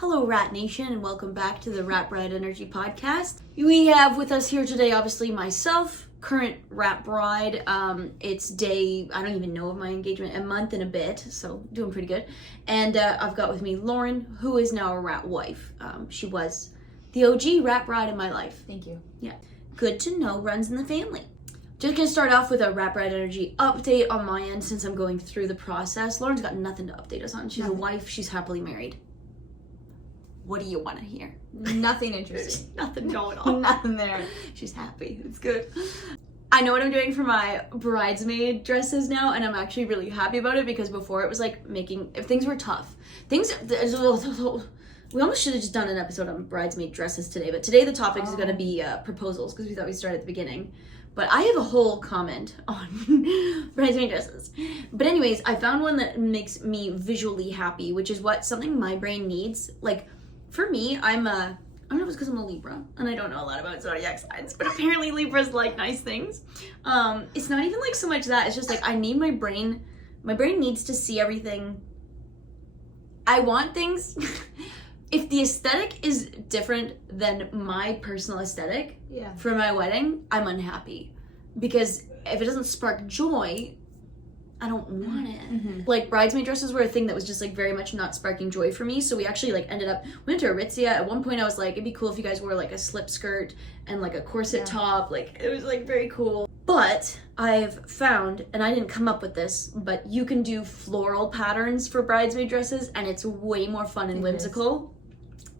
Hello, Rat Nation, and welcome back to the Rat Bride Energy Podcast. We have with us here today, obviously, myself, current Rat Bride. It's day, I don't even know of my engagement, a month and a bit, so doing pretty good. And I've got with me Lauren, who is now a Rat Wife. She was the OG Rat Bride in my life. Thank you. Yeah. Good to know, runs in the family. Just gonna start off with a Rat Bride Energy update on my end since I'm going through the process. Lauren's got nothing to update us on. She's a wife, she's happily married. What do you want to hear? Nothing interesting. Nothing going on. Nothing there. She's happy. It's good. I know what I'm doing for my bridesmaid dresses now, and I'm actually really happy about it because before it was like if things were tough. We almost should have just done an episode on bridesmaid dresses today, but today the topic is going to be proposals because we thought we'd start at the beginning. But I have a whole comment on bridesmaid dresses. But anyways, I found one that makes me visually happy, which is something my brain needs. Like, for me, I don't know if it's because I'm a Libra, and I don't know a lot about zodiac signs, but apparently Libras like nice things. It's not even like so much that, it's just like I need my brain needs to see everything. I want things, if the aesthetic is different than my personal aesthetic for my wedding, I'm unhappy. Because if it doesn't spark joy, I don't want it. Mm-hmm. Like, bridesmaid dresses were a thing that was just like very much not sparking joy for me. So we actually like we went to Aritzia. At one point I was like, it'd be cool if you guys wore like a slip skirt and like a corset top. Like, it was like very cool. But I've found, and I didn't come up with this, but you can do floral patterns for bridesmaid dresses and it's way more fun and whimsical.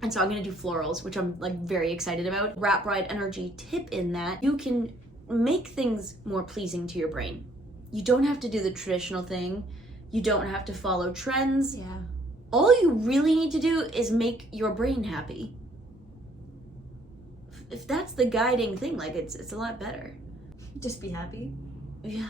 And so I'm gonna do florals, which I'm like very excited about. Rat Bride Energy tip in that you can make things more pleasing to your brain. You don't have to do the traditional thing. You don't have to follow trends. Yeah. All you really need to do is make your brain happy. If that's the guiding thing, like it's a lot better. Just be happy. Yeah.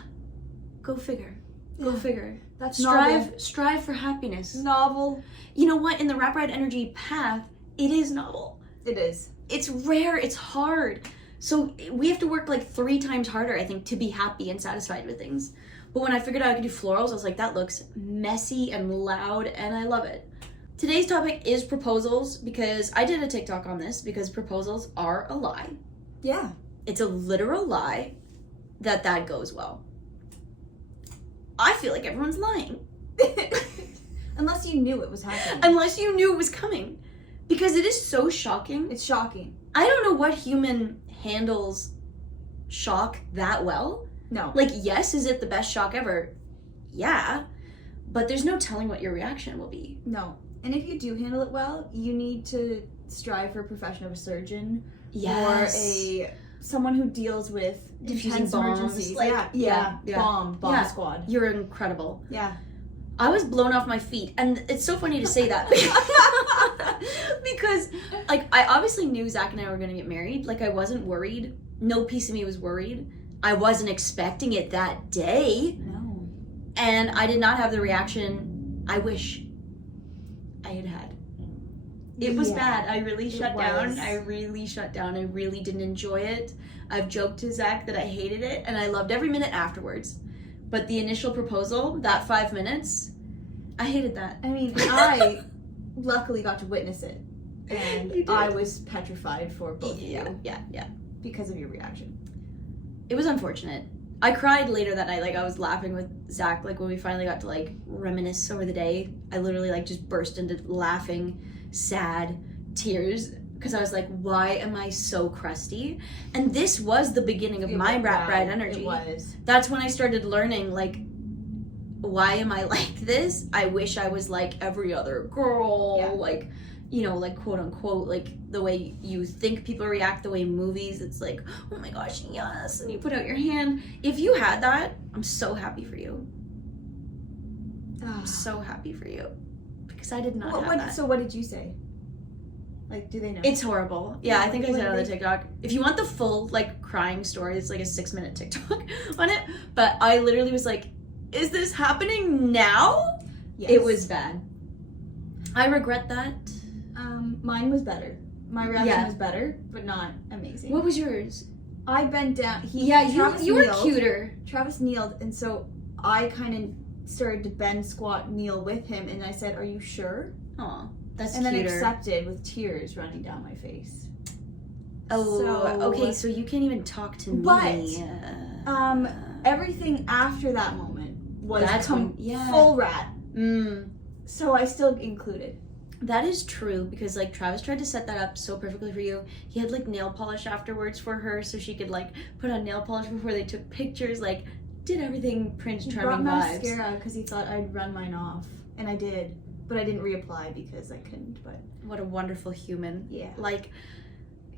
Go figure. Go figure. That's strive for happiness. Novel. You know what? In the Rat Bride Energy path, it is novel. It is. It's rare. It's hard. So we have to work like 3 times harder, I think, to be happy and satisfied with things. But when I figured out I could do florals, I was like, that looks messy and loud, and I love it. Today's topic is proposals, because I did a TikTok on this, because proposals are a lie. Yeah. It's a literal lie that goes well. I feel like everyone's lying. Unless you knew it was happening. Unless you knew it was coming. Because it is so shocking. It's shocking. I don't know what human handles shock that well. No. Like, yes, is it the best shock ever? Yeah. But there's no telling what your reaction will be. No. And if you do handle it well, you need to strive for a profession of a surgeon. Yes. Or someone who deals with diffusing bombs. Emergencies. Like, yeah. Bomb squad. You're incredible. Yeah. I was blown off my feet, and it's so funny to say that because, like, I obviously knew Zach and I were going to get married. Like, I wasn't worried. No piece of me was worried. I wasn't expecting it that day. No. And I did not have the reaction I wish I had had. It was bad. I really shut down. I really didn't enjoy it. I've joked to Zach that I hated it, and I loved every minute afterwards. But the initial proposal, that 5 minutes, I hated that. I mean, I luckily got to witness it. And I was petrified for both of you. Yeah. Because of your reaction. It was unfortunate. I cried later that night. Like, I was laughing with Zach, like, when we finally got to, like, reminisce over the day. I literally, like, just burst into laughing, sad tears. Because I was like, why am I so crusty? And this was the beginning of my Rat Bride Energy. It was. That's when I started learning, like, why am I like this? I wish I was like every other girl. Yeah. Like, you know, like, quote unquote, like, the way you think people react, the way movies, it's like, oh my gosh, yes. And you put out your hand. If you had that, I'm so happy for you. I'm so happy for you. Because I did not have that. So what did you say? Like, do they know? It's horrible. Yeah, I think I said it on the TikTok. If you want the full, like, crying story, it's like a 6-minute TikTok on it. But I literally was like, is this happening now? Yes. It was bad. I regret that. Mine was better. My reaction was better, but not amazing. What was yours? I bent down. You were cuter. Travis kneeled, and so I kind of started to bend, squat, kneel with him, and I said, "Are you sure?" Aw. That's and then cuter. accepted with tears running down my face. Oh, okay, so you can't even talk to me. But, everything after that moment was full rat. So I still included. That is true, because like Travis tried to set that up so perfectly for you. He had like nail polish afterwards for her so she could like put on nail polish before they took pictures, like did everything Prince Charming vibes. He brought mascara because he thought I'd run mine off, and I did, but I didn't reapply because I couldn't. But what a wonderful human. Yeah, like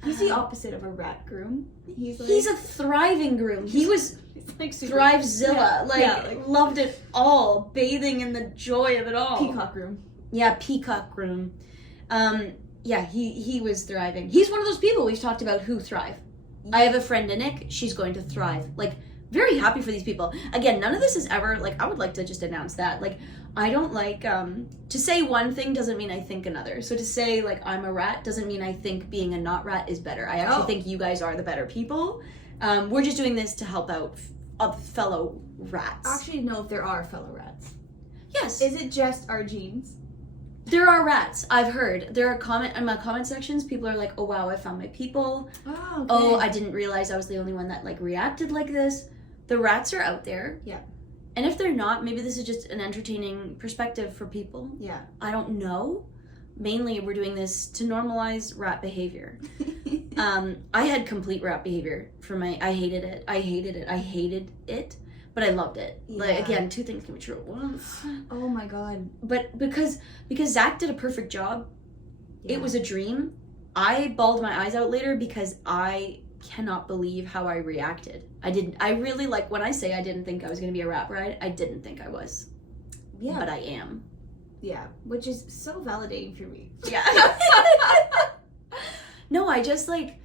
he's the opposite of a rat groom. He's a thriving groom. He was like Thrivezilla, like loved it all, bathing in the joy of it all. Peacock groom. Yeah, peacock groom. Yeah, he was thriving. He's one of those people we've talked about who thrive. I have a friend, Nick. She's going to thrive. Like, very happy for these people. Again, none of this is ever, like, I would like to just announce that. Like, I don't like, to say one thing doesn't mean I think another. So to say, like, I'm a rat doesn't mean I think being a not rat is better. I actually think you guys are the better people. We're just doing this to help out fellow rats. Actually, no, if there are fellow rats. Yes. Is it just our genes? There are rats. I've heard. There are in my comment sections, people are like, oh wow, I found my people. Oh, okay. Oh, I didn't realize I was the only one that like reacted like this. The rats are out there. Yeah. And if they're not, maybe this is just an entertaining perspective for people. Yeah. I don't know. Mainly we're doing this to normalize rat behavior. I had complete rat behavior I hated it. But I loved it. Yeah. Like, again, two things can be true at once. Oh my god. But because Zach did a perfect job, it was a dream. I bawled my eyes out later because I cannot believe how I reacted. I really, like, when I say I didn't think I was going to be a rat bride, I didn't think I was. Yeah. But I am. Yeah, which is so validating for me. Yeah. No, I just, like,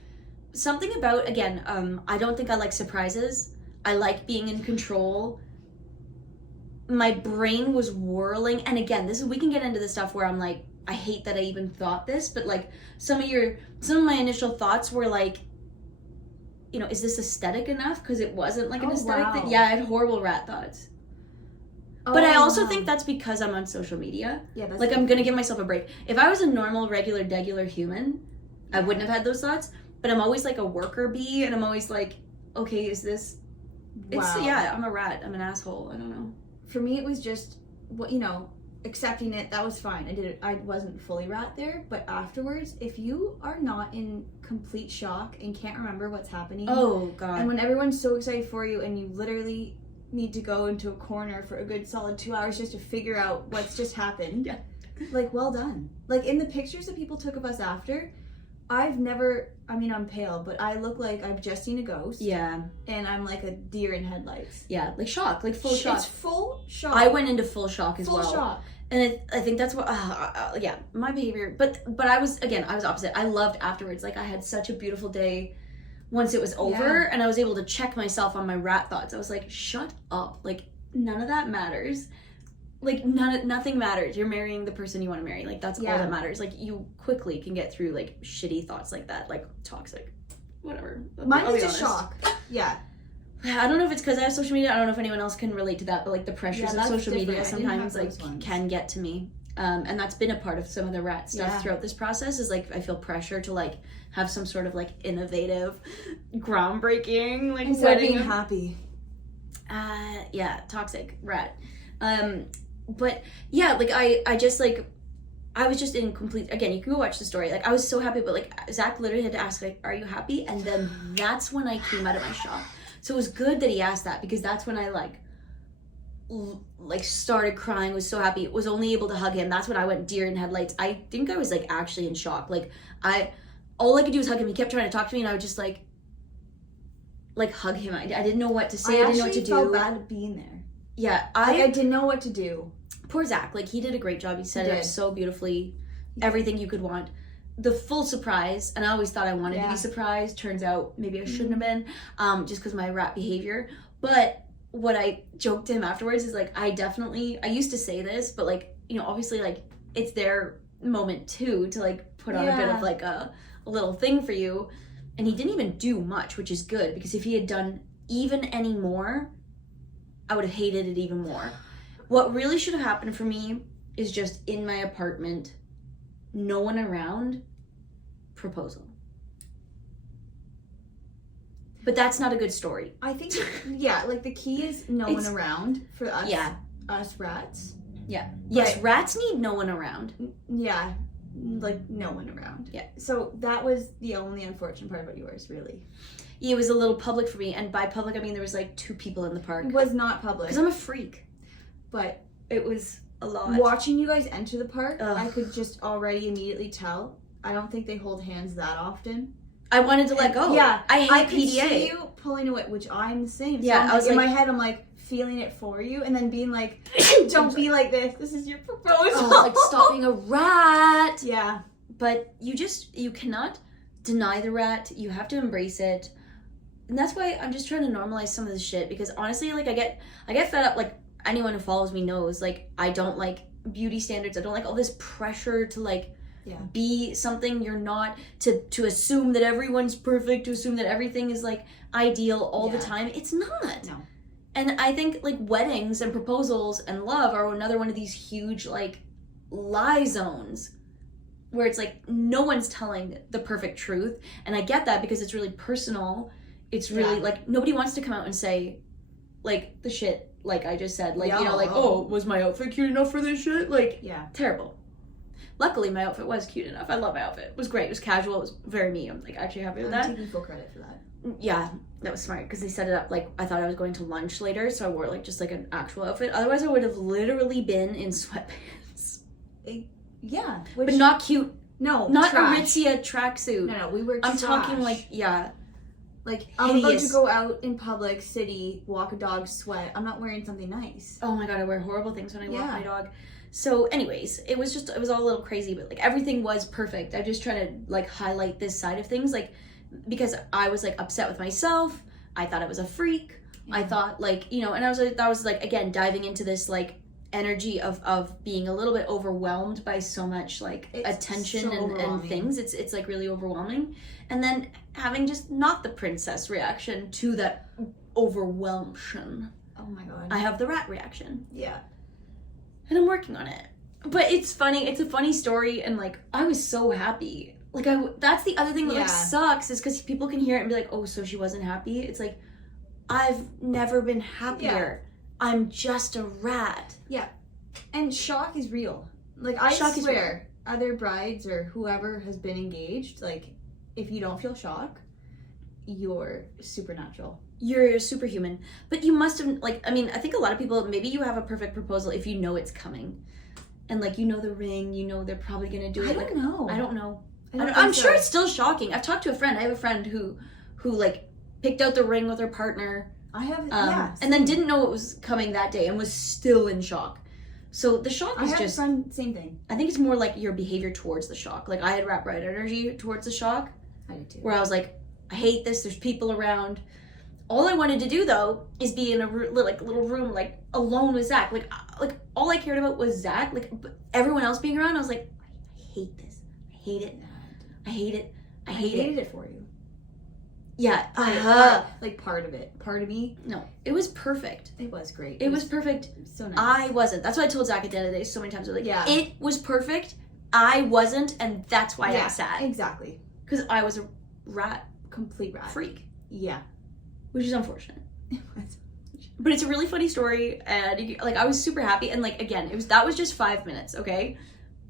something about, again, I don't think I like surprises. I like being in control. My brain was whirling. And again, we can get into the stuff where I'm like, I hate that I even thought this, but like some of my initial thoughts were like, you know, is this aesthetic enough? Because it wasn't like an aesthetic thing. Yeah, I had horrible rat thoughts. But I also think that's because I'm on social media. Yeah, that's like, I'm going to give myself a break. If I was a normal, regular human, I wouldn't have had those thoughts. But I'm always like a worker bee, and I'm always like, okay, is this... I'm a rat. I'm an asshole. I don't know. For me, it was just, accepting it. That was fine. I wasn't fully rat there. But afterwards, if you are not in complete shock and can't remember what's happening. Oh, God. And when everyone's so excited for you and you literally need to go into a corner for a good solid 2 hours just to figure out what's just happened. Yeah. Like, well done. Like, in the pictures that people took of us after... I'm pale, but I look like I've just seen a ghost. Yeah. And I'm like a deer in headlights. Yeah, like shock, like full shock. It's full shock. I went into full shock as well. Full shock. And I think that's what, my behavior. But I was opposite. I loved afterwards. Like, I had such a beautiful day once it was over, and I was able to check myself on my rat thoughts. I was like, shut up. Like, none of that matters. Like, nothing matters. You're marrying the person you want to marry. Like, that's all that matters. Like, you quickly can get through, like, shitty thoughts like that. Like, toxic. Whatever. Mine was a shock. Yeah. I don't know if it's because I have social media. I don't know if anyone else can relate to that. But, like, the pressures of social media sometimes, like, can get to me. And that's been a part of some of the rat stuff throughout this process. Is, like, I feel pressure to, like, have some sort of, like, innovative, groundbreaking, like, instead of being happy. Toxic rat. But yeah, like I just like, I was just in complete, again, you can go watch the story. Like, I was so happy, but like Zach literally had to ask, like, are you happy? And then that's when I came out of my shock. So it was good that he asked that, because that's when I like started crying, was so happy, was only able to hug him. That's when I went deer in headlights. I think I was like actually in shock. Like, all I could do was hug him. He kept trying to talk to me, and I would just like hug him. I didn't know what to say. I didn't know what to do. I felt bad being there. Yeah, I didn't know what to do. Poor Zach, like, he did a great job. He set it up so beautifully. Everything you could want. The full surprise, and I always thought I wanted to be surprised. Turns out maybe I shouldn't have been, just because of my rat behavior. But what I joked to him afterwards is, like, I used to say this, but, like, obviously, like, it's their moment too to, like, put on a bit of, like, a little thing for you. And he didn't even do much, which is good, because if he had done even any more, I would have hated it even more. What really should have happened for me is just in my apartment, no one around proposal. But that's not a good story. I think, yeah, like the key is no one around for us. Yeah. Us rats. Yeah. Yes, rats need no one around. Yeah. Like no one around. Yeah. So that was the only unfortunate part about yours, really. It was a little public for me, and by public I mean there was like 2 people in the park. It was not public. Because I'm a freak. But It was a lot. watching you guys enter the park, Ugh. I could just already immediately tell. I don't think they hold hands that often. I wanted to let go. Yeah. I hate I could PDA. see you pulling away, which I'm the same. So Yeah, I'm I was in like- my head, I'm like feeling it for you, and then being like, don't be like this. This is your proposal. Oh, like stop being a rat. Yeah. But you cannot deny the rat. You have to embrace it. And that's why I'm just trying to normalize some of this shit, because honestly, like I get fed up. Like anyone who follows me knows, like I don't like beauty standards. I don't like all this pressure to like be something you're not, to assume that everyone's perfect, to assume that everything is like ideal all the time. It's not. No. And I think like weddings and proposals and love are another one of these huge like lie zones where it's like no one's telling the perfect truth. And I get that because it's really personal. It's really like nobody wants to come out and say like the shit like I just said, like, you know, like, oh, was my outfit cute enough for this shit? Like, terrible. Luckily, my outfit was cute enough. I love my outfit. It was great. It was casual. It was very me. I'm like actually happy with that. I'm taking full credit for that. Yeah, that was smart because they set it up like I thought I was going to lunch later, so I wore like just like an actual outfit. Otherwise, I would have literally been in sweatpants. Yeah, but not cute. No, not trash. Aritzia tracksuit. No, we were. I'm trash. talking like like I'm about to hideous. go out in public, city, walk a dog, sweat. I'm not wearing something nice. Oh my god, I wear horrible things when I walk my dog. So anyways, it was all a little crazy, but like everything was perfect. I just try to like highlight this side of things, like because I was like upset with myself. I thought I was a freak. I thought like, you know, and that was like again diving into this like energy of being a little bit overwhelmed by so much like attention and things. It's like really overwhelming. And then having just not the princess reaction to that overwhelmation. Oh my god. I have the rat reaction. Yeah. And I'm working on it. But it's funny. It's a funny story, and like I was so happy. Like that's the other thing that like sucks is because people can hear it and be like, oh, so she wasn't happy. It's like I've never been happier. I'm just a rat. Yeah. And shock is real. Like I swear, other brides or whoever has been engaged, like if you don't feel shock, you're supernatural. You're a superhuman. But you must have, like, I mean, I think a lot of people, maybe you have a perfect proposal if you know it's coming. And, like, you know the ring, you know they're probably going to do it. I don't know. I don't know. I'm sure it's still shocking. I've talked to a friend. I have a friend who like, picked out the ring with her partner. I have, and then didn't know it was coming that day and was still in shock. So the shock is just... I have a friend, same thing. I think it's more like your behavior towards the shock. Like, I had rat bride energy towards the shock. I did too. Where I was like, I hate this. There's people around. All I wanted to do though is be in a little room, like alone with Zach. Like all I cared about was Zach. Like everyone else being around, I was like, I hate this. I hate it. I hate it. I hated it for you. Yeah. Like part of it. Part of me. No, it was perfect. It was great. It was perfect. So nice. I wasn't. That's what I told Zach at the end of the day so many times. I was like, it was perfect. I wasn't, and that's why I sat. Exactly. Because I was a rat. Complete rat. Freak. Yeah. Which is unfortunate. But it's a really funny story, and like I was super happy, and like again, that was just 5 minutes, okay?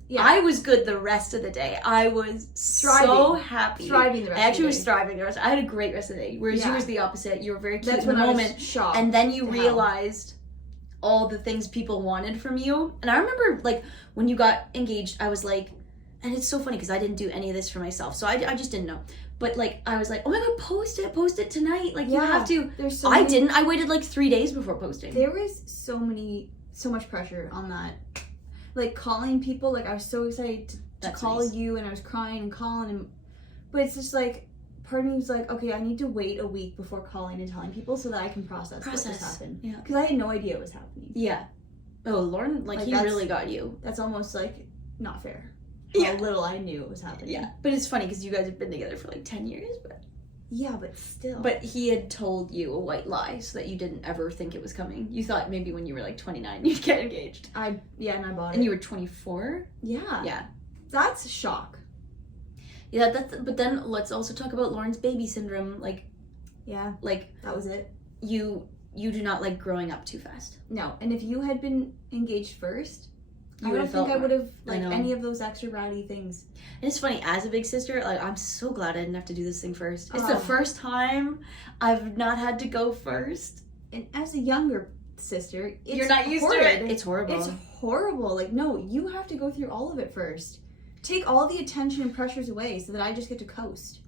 Yeah. I was good the rest of the day. I was so happy. Thriving the rest of the day. I actually was thriving the rest. I had a great rest of the day. Whereas you was the opposite. You were very cute in the moment. I was shocked. And then you realized all the things people wanted from you. And I remember like when you got engaged, I was like, and it's so funny because I didn't do any of this for myself. So I just didn't know. But like I was like, oh my god, post it tonight. Like you have to. There's I didn't. I waited like 3 days before posting. There was so much pressure on that. Like calling people, like I was so excited to call you, and I was crying and calling, and but it's just like part of me was like, okay, I need to wait a week before calling and telling people so that I can process what just happened. Yeah, because I had no idea it was happening. Yeah. Oh, Lauren, like he really got you. That's almost like not fair. How little I knew it was happening. Yeah, but it's funny because you guys have been together for like 10 years, but. Yeah, but still. But he had told you a white lie so that you didn't ever think it was coming. You thought maybe when you were like 29 you'd get engaged. And I bought it. And you were 24? Yeah. Yeah. That's a shock. Yeah, but then let's also talk about Lauren's baby syndrome. Like, Yeah, like that was it. you do not like growing up too fast. No, and if you had been engaged first, You I would don't have felt think I more. would have I like know. any of those extra rowdy things. And it's funny, as a big sister, like I'm so glad I didn't have to do this thing first. It's the Oh. first time I've not had to go first. And as a younger sister, it's You're not used horrid. to it. It's horrible. It's horrible. Like, no, you have to go through all of it first. Take all the attention and pressures away so that I just get to coast.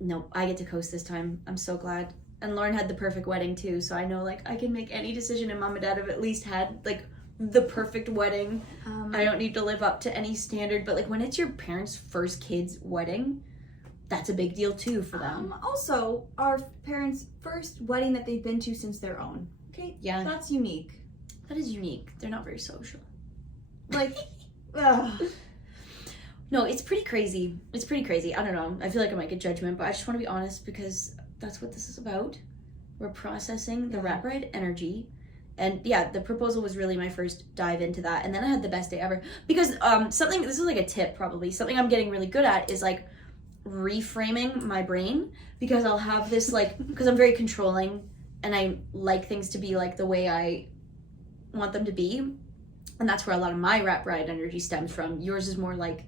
No, I get to coast this time. I'm so glad. And Lauren had the perfect wedding too, so I know like I can make any decision, and mom and dad have at least had like the perfect wedding. I don't need to live up to any standard, but like when it's your parents' first kid's wedding, that's a big deal too for them. Also, our parents' first wedding that they've been to since their own. Okay? Yeah. That's unique. That is unique. They're not very social. Like, ugh. No, it's pretty crazy. It's pretty crazy. I don't know. I feel like I might get judgment, but I just want to be honest because that's what this is about. We're processing the rat bride energy. And yeah, the proposal was really my first dive into that. And then I had the best day ever. Because this is like a tip probably. Something I'm getting really good at is like reframing my brain. Because I'll have this like, because I'm very controlling and I like things to be like the way I want them to be. And that's where a lot of my rat bride energy stems from. Yours is more like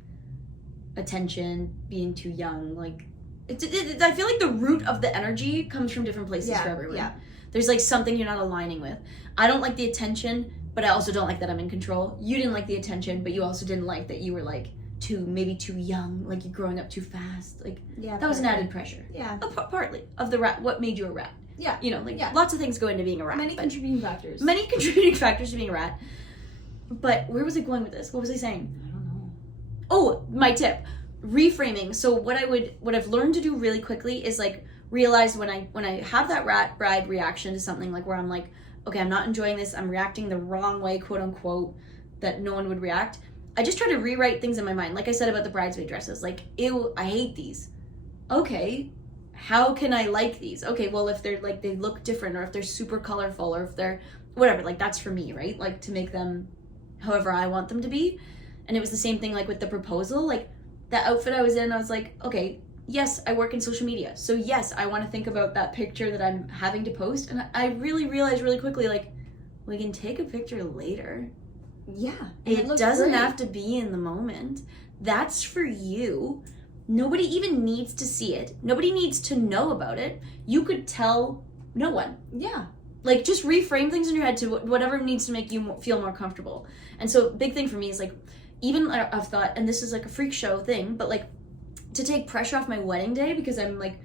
attention, being too young. Like, I feel like the root of the energy comes from different places for everyone. Yeah. There's like something you're not aligning with. I don't like the attention, but I also don't like that I'm in control. You didn't like the attention, but you also didn't like that you were like maybe too young, like you're growing up too fast. Like that was an added pressure. Yeah. Partly of the rat. What made you a rat? Yeah. You know, like lots of things go into being a rat. Many contributing factors. Many contributing factors to being a rat. But where was I going with this? What was I saying? I don't know. Oh, my tip. Reframing. So what I've learned to do really quickly is like realize when I have that rat bride reaction to something, like where I'm like, okay, I'm not enjoying this, I'm reacting the wrong way, quote unquote, that no one would react. I just try to rewrite things in my mind. Like I said about the bridesmaid dresses, like, ew, I hate these. Okay, how can I like these? Okay, well, if they're like, they look different, or if they're super colorful, or if they're whatever, like that's for me, right? Like to make them however I want them to be. And it was the same thing like with the proposal. Like that outfit I was in, I was like, okay, yes, I work in social media. So yes, I want to think about that picture that I'm having to post. And I really realized really quickly, like, we can take a picture later. Yeah. It doesn't have to be in the moment. That's for you. Nobody even needs to see it. Nobody needs to know about it. You could tell no one. Yeah. Like, just reframe things in your head to whatever needs to make you feel more comfortable. And so, big thing for me is, like, even I've thought, and this is, like, a freak show thing, but, like, to take pressure off my wedding day because I'm, like,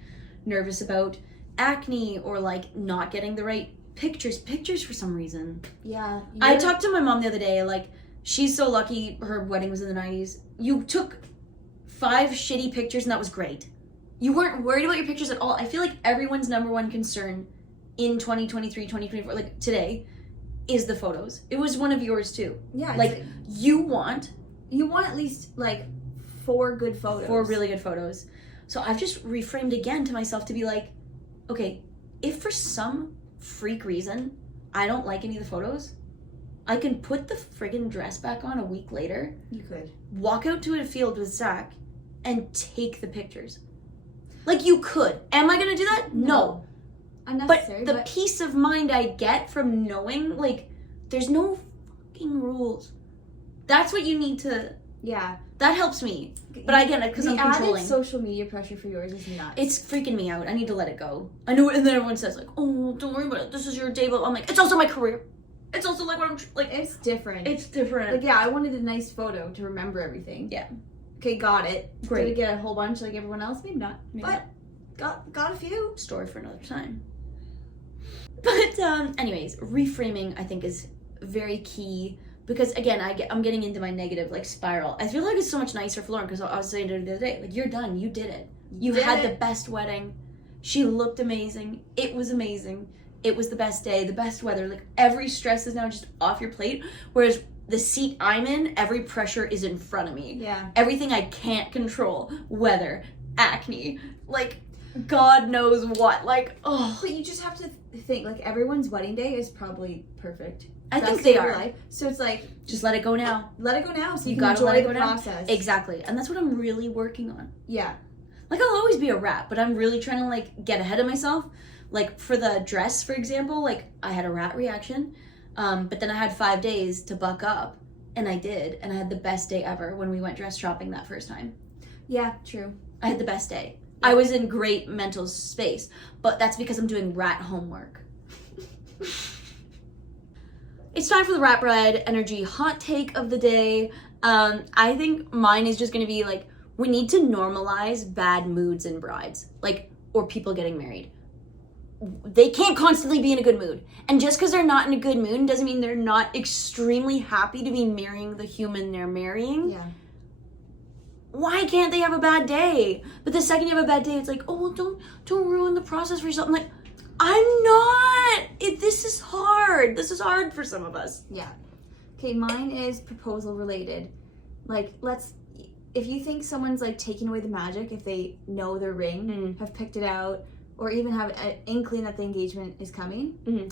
nervous about acne or, like, not getting the right pictures for some reason. Yeah. I talked to my mom the other day, like, she's so lucky her wedding was in the 90s. You took 5 shitty pictures and that was great. You weren't worried about your pictures at all. I feel like everyone's number one concern in 2023, 2024, like today, is the photos. It was one of yours too. Yeah. Like, you want at least like 4 good photos. 4 really good photos. So I've just reframed again to myself to be like, okay, if for some freak reason I don't like any of the photos, I can put the friggin' dress back on a week later. You could. Walk out to a field with Zach and take the pictures. Like, you could. Am I gonna do that? No. Unnecessary. But the peace of mind I get from knowing, like, there's no fucking rules. That's what you need to. Yeah. That helps me. But again, because I'm controlling. The added social media pressure for yours is nuts. It's freaking me out. I need to let it go. I know, and then everyone says, like, oh, don't worry about it. This is your day. But I'm like, it's also my career. It's also like what I'm like. It's different. It's different. Like, yeah, I wanted a nice photo to remember everything. Yeah. Okay, got it. Great. Did I get a whole bunch like everyone else? Maybe not. Maybe but got a few. Story for another time. But anyways, reframing I think is very key because again I'm getting into my negative like spiral. I feel like it's so much nicer for Lauren because I was saying to her the other day, like, you're done, you did it. You had the best wedding. She looked amazing. It was amazing. It was the best day, the best weather. Like, every stress is now just off your plate. Whereas the seat I'm in, every pressure is in front of me. Yeah. Everything I can't control, weather, acne, like, God knows what. Like, oh. But you just have to think, like, everyone's wedding day is probably perfect. I think Best they day of your are. life. So it's like, Just let it go now. let it go now so you You can gotta enjoy let it the go now. process. Exactly. And that's what I'm really working on. Yeah. Like, I'll always be a rat, but I'm really trying to, like, get ahead of myself. Like, for the dress, for example, like, I had a rat reaction, but then I had 5 days to buck up, and I did, and I had the best day ever when we went dress shopping that first time. Yeah, true. I had the best day. I was in great mental space, but that's because I'm doing rat homework. It's time for the Rat Bride Energy hot take of the day. I think mine is just going to be, like, we need to normalize bad moods in brides, like, or people getting married. They can't constantly be in a good mood. And just because they're not in a good mood doesn't mean they're not extremely happy to be marrying the human they're marrying. Yeah. Why can't they have a bad day? But the second you have a bad day, it's like, oh, well, don't ruin the process for yourself. I'm like, I'm not. This is hard. This is hard for some of us. Yeah. Okay, mine is proposal related. Like, if you think someone's like taking away the magic, if they know their ring, have picked it out, or even have an inkling that the engagement is coming,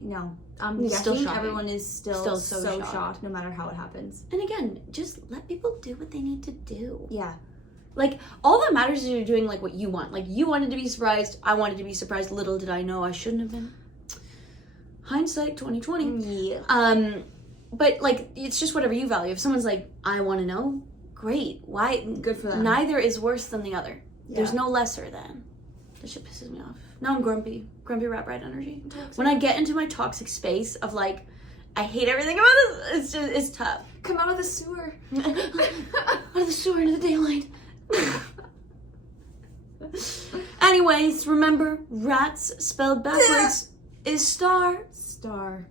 no. I'm It's still guessing shocking. everyone is still so shocked no matter how it happens. And again, just let people do what they need to do. Yeah. Like, all that matters is you're doing, like, what you want. Like, you wanted to be surprised. I wanted to be surprised. Little did I know I shouldn't have been. Hindsight 2020. Yeah. But, like, it's just whatever you value. If someone's like, I want to know, great. Why? Good for them. Neither is worse than the other. Yeah. There's no lesser than. This shit pisses me off. Now I'm grumpy. Grumpy rat bride energy. When I get into my toxic space of, like, I hate everything about this, it's tough. Come out of the sewer. Out of the sewer into the daylight. Anyways, remember, rats spelled backwards is star. Star.